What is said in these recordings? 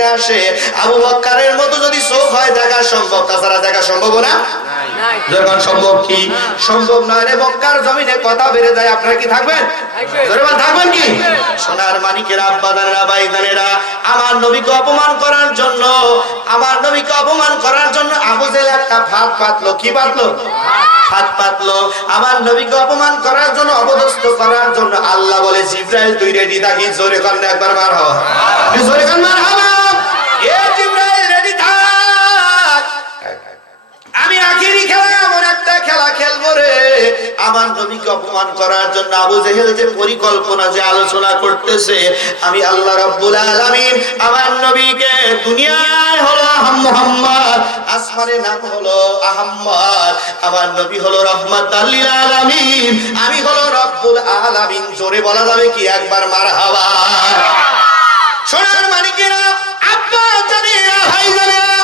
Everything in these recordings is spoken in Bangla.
থেকে আসে, আবু বকরের মতো যদি চোখ হয় দেখা সম্ভব, তাছাড়া দেখা সম্ভব না। যখন সম্ভব কি সম্ভব নয় রে মক্কার জমিনে কথা বেড়ে যায়, আপনারা কি থাকবেন? থাকবেন কি? সোনার মানিকেরা, আব্বাদানেরা, ভাইজানেরা, আমার নবীকে অপমান করার জন্য, আমার নবীকে অপমান করার জন্য আবু জেহেল একটা ফাঁদ পাতলো। কি পাতলো? হাত পাতলো। আমার নবীকে অপমান করার জন্য, অপদস্থ করার জন্য আল্লাহ বলে জিবরাইল তুই রেডি থাকিস। জোরে কান্না একবার মার হওয়া, জোরে কান্না মার হওয়া। এ জিবরাইল রেডি থাক, আমি আখেরি খেলা এমন একটা খেলা খেলবো রে। আমার নবীকে অপমান করার জন্য আবু জেহেল যে পরিকল্পনা, যে আলোচনা করতেছে, আমি আল্লাহ রাব্বুল আলামিন আমার নবীকে দুনিয়ায় হলো মুহাম্মদ, আসমানে নাম হলো আহমদ, আমার নবী হলো রাহমাতাল লিল আলামিন, আমি হলো রব্বুল আলামিন। জোরে বলা যাবে কি একবার মারহাবা। সোনার মানিকেরা, আব্বা জানেরা, ভাই জানেরা,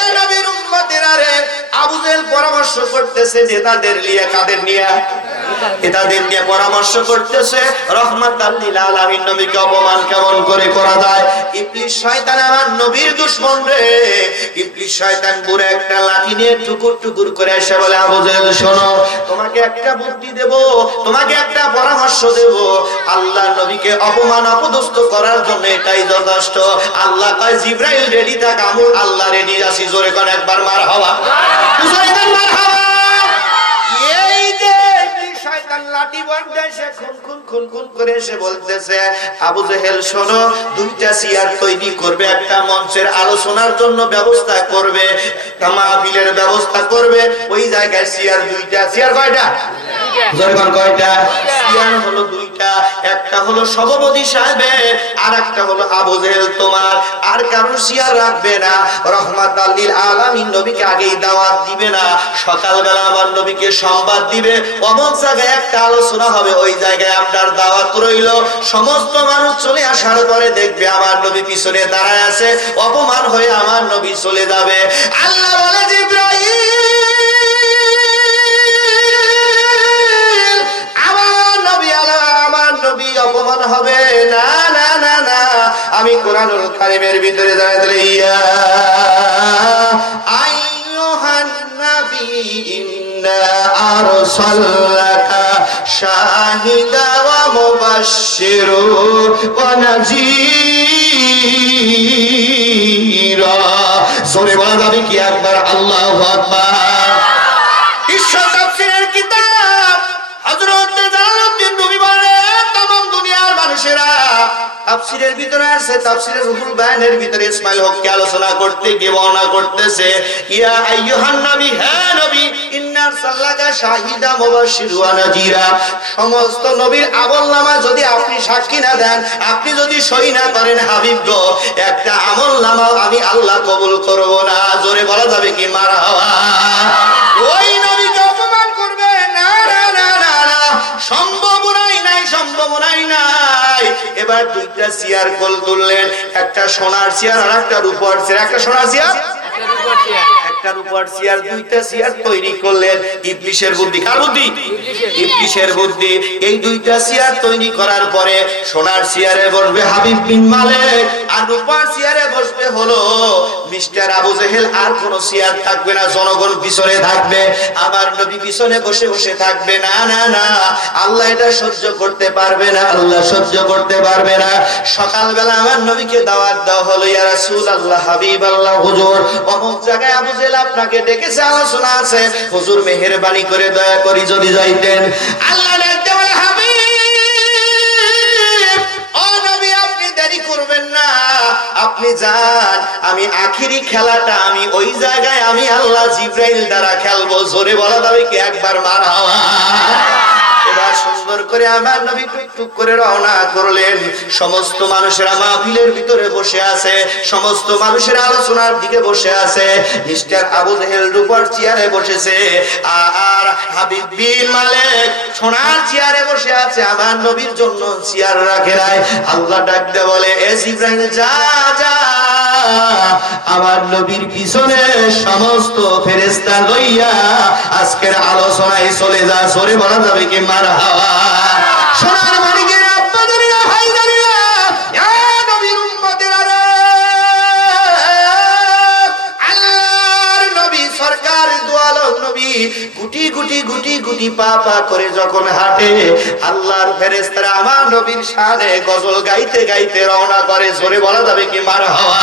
এ নবীর উম্মতেরা রে, আবু জেহেল পরামর্শ করতেছে নেতাদের নিয়ে। কাদের নিয়ে? নেতাদের নিয়ে পরামর্শ করতেছে রাহমাতাল লিল আলামিন নবীকে অপমান কেমন করে করা যায়। ইবলিস শয়তান আমার নবীর দুশমন রে। ইবলিস শয়তান বুড়ো একটা লাঠি নিয়ে টুকুর টুকুর করে এসে বলে, আবু জেহেল শোনো, তোমাকে একটা বুদ্ধি দেব, তোমাকে একটা পরামর্শ দেব। আল্লাহ নবীকে অপমান অপদস্থ করার জন্য এটাই যথেষ্ট। আল্লাহ কয় জিবরাইল রেডি থাক, আমি আল্লাহ রেডি আছি। জোরে কোন একবার মারহাবা, জোরে কোন মারহাবা। এই যে শয়তান লাঠি বন্ধে সে খুন খুন খুন খুন করে এসে বলতেছে, আবু জেহেল শোনো, দুইটা চেয়ার তৈরি করবে, একটা মঞ্চের আলোচনার জন্য ব্যবস্থা করবে, একটা মাহফিলের ব্যবস্থা করবে। ওই জায়গায় চেয়ার দুইটা। চেয়ার কয়টা? জোরে কয়টা? চেয়ার হলো দুইটা, একটা হলো সভাপতি সাহেবের, আর একটা হলো আবু জেহেল তোমার। আর কারো চেয়ার রাখবে না। রাহমাতাল লিল আলামিন নবীকে আগেই দাওয়াত দিবে না, সকালবেলা আমার নবীকে সংবাদ দিবে, অমুক জায়গায় একটা আলোচনা হবে, ওই জায়গায় আপনার দাওয়াত রইল। সমস্ত মানুষ চলে আসার পরে দেখবে আমার নবী পিছনে দাঁড়ায় আছে, অপমান হয়ে আমার নবী চলে যাবে। আল্লাহ বলে জিবরাইল, অপমান হবে না, না না না। আমি কোরআনুল কারীমের ভিতরে দাঁড়াতে, ইয়া আইয়ুহান নবী ইন্না আরসালনাকা শাহিদা ওয়া মুবাশশিরু ওয়া নাযীরা। জোরে বলা যাবে কি একবার আল্লাহু আকবার। বিশ্ব তাফসীরের কিতাব হযরত জালালউদ্দিন রুমি বলে, तमाम দুনিয়ার মানুষেরা তাফসীরের ভিতরে আছে, তাফসীরের রুহুল বায়ানের ভিতরে ইসমাইল হক কে আলোচনা করতে গিয়ে বর্ণনা করতেছে, ইয়া আইয়ুহান নবী, হে নবী, ইন্না সাল্লাকা শাহিদা মুবাশশিরু ওয়া নাযীরা। সমস্ত নবীর আমলনামা যদি আপনি সাক্ষী না দেন, আপনি যদি সই না করেন হাবিব গো, একটা আমলনামা আমি আল্লাহ কবুল করব না। জোরে বলা যাবে কি মারহাবা। ওই নবীকে অপমান করবে না, না না না না, সম্ভাবনাই নাই, সম্ভাবনাই নাই। এবার দুইটা চেয়ার কোল তুললেন, একটা সোনার চেয়ার আর একটা রূপার চেয়ার। একটা সোনার চেয়ার, একটা রূপার চেয়ার, দুইটা চেয়ার তৈরি করলেন। ইবলিসের বুদ্ধি। কার বুদ্ধি? ইবলিসের বুদ্ধি। এই দুইটা চেয়ার তৈরি করার পরে সোনার চেয়ারে বসবে হাবিব বিন মালিক, আর রূপার চেয়ারে বসবে হলো মিস্টার আবু জেহেল। আর কোন চেয়ার থাকবে না, জনগণ পিছনে থাকবে, আমার নবী পিছনে বসে বসে থাকবে। না না না, আল্লাহ এটা সহ্য করতে পারবে না, আল্লাহ সহ্য করতে পারবে না। সকালবেলা আমার নবীকে দাওয়াত দেওয়া হলো, ইয়া রাসূলুল্লাহ, হাবিবাল্লাহ, হুজুর অমুক জায়গায় আবু জেহেল আপনাকে ডেকেছে, আলোচনা আছে, হুজুর মেহেরবানি করে দয়া করি যদি যাইতেন। আল্লাহ ডাকতে বলে, হাবিব, ও নবী, আপনি দেরি করবেন না, আপনি যান, আমি আখিরি খেলাটা আমি ওই জায়গায় আমি আল্লাহ জিবরাইল দ্বারা খেলবো। জোরে বলা যাবে কি একবার মারহাবা। এবার সুন্দর করে আমার নবী টুক করে রওনা করলেন। সমস্ত মানুষেরা মাহফিলের ভিতরে বসে আছে, সমস্ত মানুষেরা আলোচনার দিকে বসে আছে। মিস্টার আবু জেহেল রূপার চেয়ারে বসেছে, আর হাবিব বিন মালিক সোনার চেয়ারে বসে আছে। আমার নবীর জন্য চেয়ার রাখে নাই। আল্লাহ ডাকতে বলে, এ জিবরাইল, যা যা, আমার নবীর পিছনে সমস্ত ফেরেশতা লইয়া আজকের আলোচনায় চলে যা। সরে বলা যাবে কি মারহাবা। সোনার মানিকের আব্বাদারিরা, ভাইদারিরা, ইয়া নবীর উম্মতেরা রে, নবী গুটি গুটি গুটি গুটি পা পা করে যখন হাঁটে, আল্লাহর ফেরেশতারা আমার নবীর শানে গজল গাইতে গাইতে রওনা করে। জোরে বলা যাবে কি মারহাবা?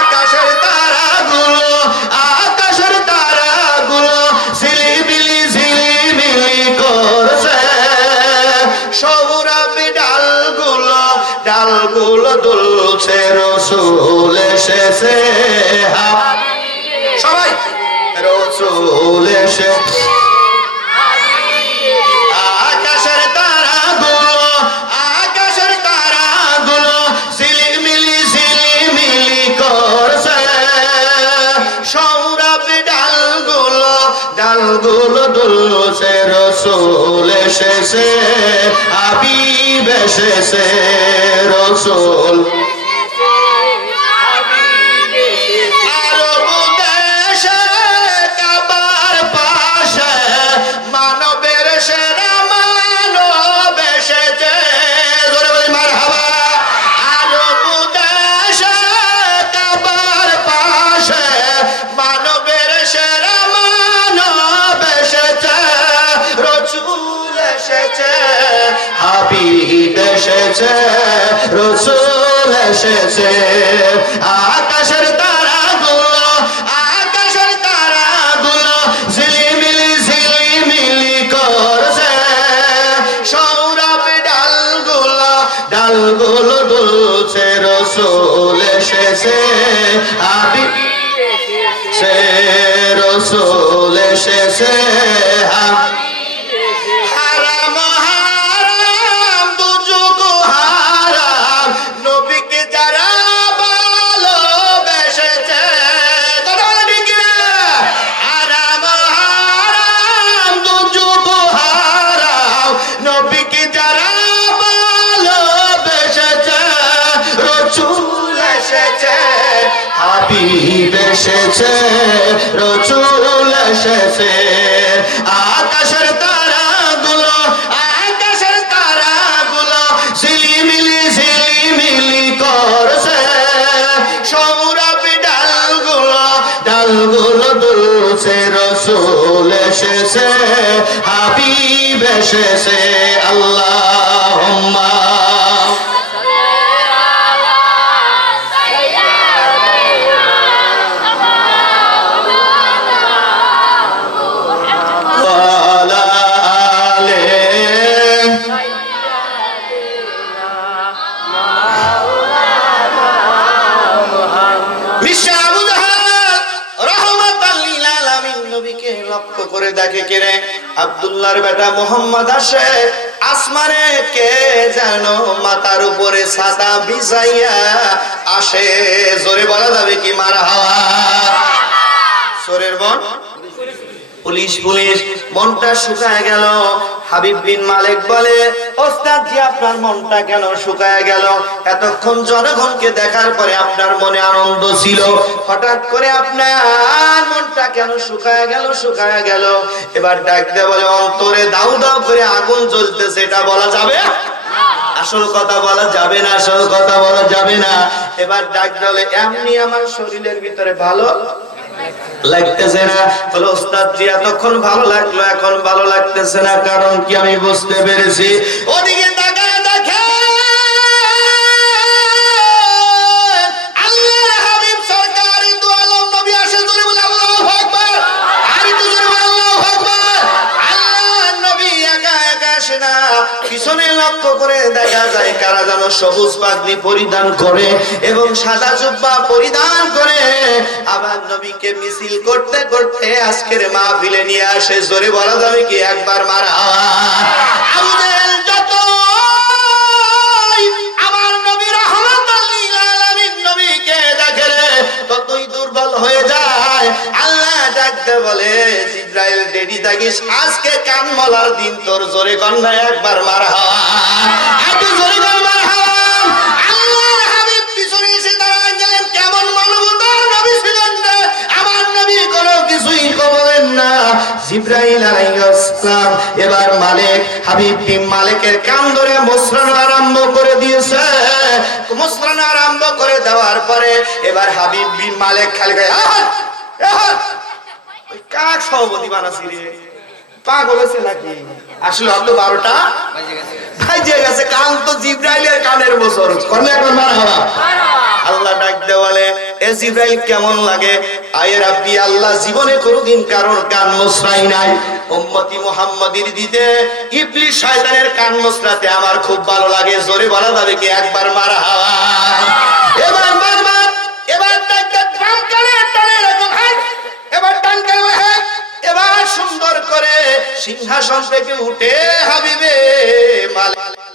আকাশের তারাগুলো, আকাশের তারাগুলো ঝিলিবিলি ঝিলিমিলি করছে, সৌরভ ডালগুলো ডালগুলো দুলছে, রসুল এসেছে। সবাই রসুল এসেছে। আকাশের তারাগুলো, আকাশের তারাগুলো ঝিলিমিলি ঝিলিমিলি করছে, সৌরভ ডালগুলো ডালগুলো দুলছে, রসুল এসেছে, হাবিব এসেছে, রসুল। আরব দেশে কাবার পাশে মানবের সেরা মানব এসেছে। জোরে বলি মারহাবা। আরব দেশে কাবার পাশে মানবের সেরা মানব এসেছে, রসুল এসেছে, হাবিব এসেছে, রসুল এসেছে। আকাশের তারাগুলো, আকাশের তারাগুলো ঝিলিমিলি ঝিলিমিলি করছে, সৌরভ ডালগুলো ডালগুলো দুলছে, রসুল এসেছে, হাবিব এসেছে, রসুল এসেছে। হারাম হারাম দুজক হারাম, নবীকে যারা ভালোবেসেছে। কথা বলে ঠিক কিনা? হারাম হারাম দুজক হারাম, নবীকে যারা ভালোবেসেছে, রসুল এসেছে, হাবিব এসেছে, রসুল এসেছে। আকাশের তারাগুলো, আকাশের তারাগুলো ঝিলিমিলি ঝিলিমিলি করছে, সৌরভ ডালগুলো ডালগুলো দুলছে, রসুল এসেছে, হাবিব এসেছে। আল্লাহুম্মা ওয়ালা আলে। মিশা আবু জাহাল রাহমাতাল লিল আলামিন নবীকে লক্ষ্য করে দেখে কিরে আব্দুল্লাহর বেটা মুহাম্মদ আসে আসমানে, কে যেন মাথার উপরে ছাতা বিছাইয়া আসে। জোরে বলা যাবে কি মারহাবা? চোরের মন পুলিশ পুলিশ, মনটা শুকায় গেল। হাবিব বিন মালিক বলে, ওস্তাদ জি আপনার মনটা কেন শুকায় গেল? এতক্ষণ জনগণকে দেখার পরে আপনার মনে আনন্দ ছিল, হঠাৎ করে আপনার মনটা কেন শুকায় গেল? শুকায় গেল। এবার ডাক দিয়ে বলে, অন্তরে দাউ দাউ করে আগুন জ্বলতেছে, এটা বলা যাবে? আসল কথা বলা যাবে না, আসল কথা বলা যাবে না। এবার ডাক দিলে এমনি আমার শরীরের ভিতরে ভালো লাগতেছে না। বলে ওস্তাদ জি এতক্ষণ ভালো লাগলো, এখন ভালো লাগতেছে না, কারণ কি? আমি বুঝতে পেরেছি। ওদিকে তাকায় দেখে আল্লাহর হাবিব সরকার দু আলম নবী আসে। জোরে বলে আল্লাহু আকবার। আর একটু জোরে বলে আল্লাহু আকবার। আল্লাহর নবী একা একা আসে না, পিছনে লক্ষ্য করে দেখা যায় কারা যেন সবুজ পাগড়ি পরিধান করে এবং সাদা জুব্বা পরিধান করে আবার নবীকে মিছিল করতে করতে আজকের মাহফিলে নিয়ে আসে। জোরে বলা যাবে কি একবার মারহাবা? আবু জাহেল যত আমার নবী রাহমাতুল লিল আলামিন নবীকে দেখে রে, ততই দুর্বল হয়ে যায়। আল্লাহ ডাকতে বলে, জিবরাইল রেডি থাকিস, আজকে কান মলার দিন তোর। জোরে কন্যা একবার মারহাবা। এত জোরে কর মারহাবা। আল্লাহর হাবিব পিছনে এসে দাঁড়ায় গেলেন। কেমন মানবতার নবী ছিলেন রে! আমার নবী কোনো কিছুই বলেন না। জিবরাইল আলাইহিস সালাম এবার মালিক হাবিব বিন মালিকের কান ধরে মোসরানো আরম্ভ করে দিয়েছে। মোসরানো আরম্ভ করে দেওয়ার পরে এবার হাবিব বিন মালিক খালি গায়ে ওই কাক সভাপতি বানাছি রে, পাগল হয়েছে নাকি? আসলে অত 12টা বাজে গেছে। কান তো জিব্রাইলের কানের বছর করলে একবার মারহাবা। আল্লাহ ডাক দিয়ে বলে, এ জিব্রাইল কেমন লাগে? আয়ে রাব্বি, আল্লাহ জীবনে কোনোদিন কারোর কান মোছরাই নাই, উম্মতি মুহাম্মাদির দিতে ইবলিস শয়তানের কান মোছরাতে আমার খুব ভালো লাগে। জোরে বলা যাবে কি একবার মারহাবা? এবার মারবা, এবার ডান কানে টানে এরকম, হ্যাঁ এবার ডান কানে, হ্যাঁ এবার সুন্দর করে সিংহাসন থেকে উঠে হাবিবে মালিক